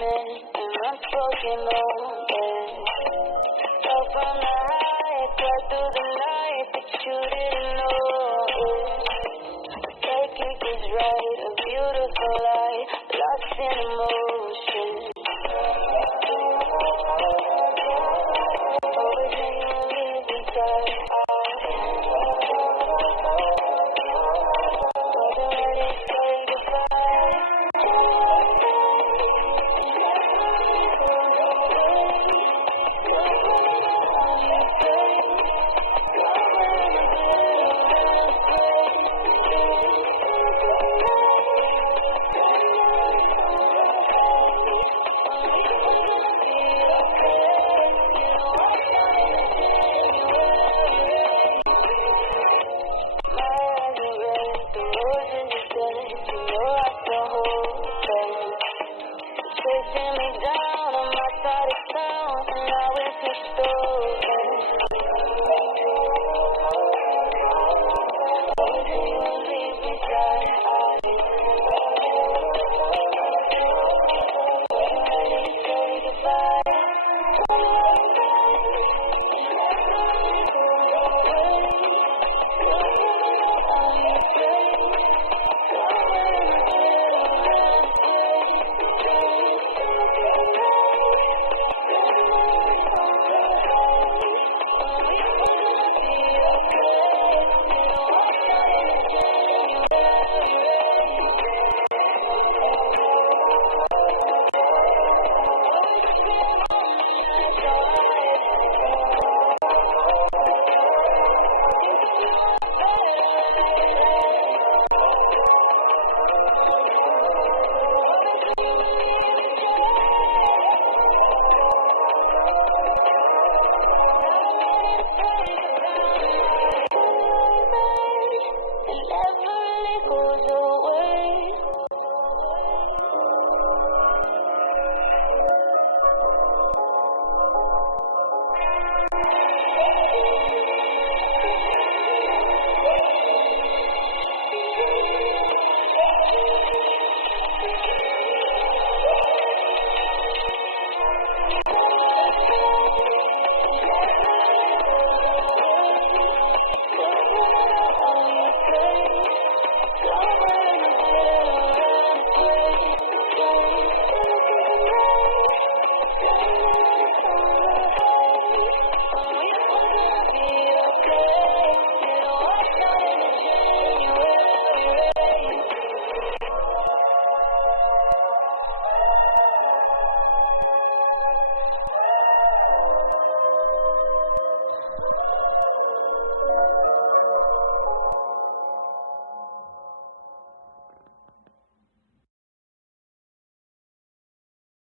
moment in my broken moment. Fell from the heights, right through the night, but you didn't know it. Take it is right, a beautiful light, lost in emotion. Everything you leave inside. Wasn't ready to say goodbye. Chasing me down on my side of town, and now it's a story. Everything you leave beside. Wasn't ready to say goodbye. It never really goes away.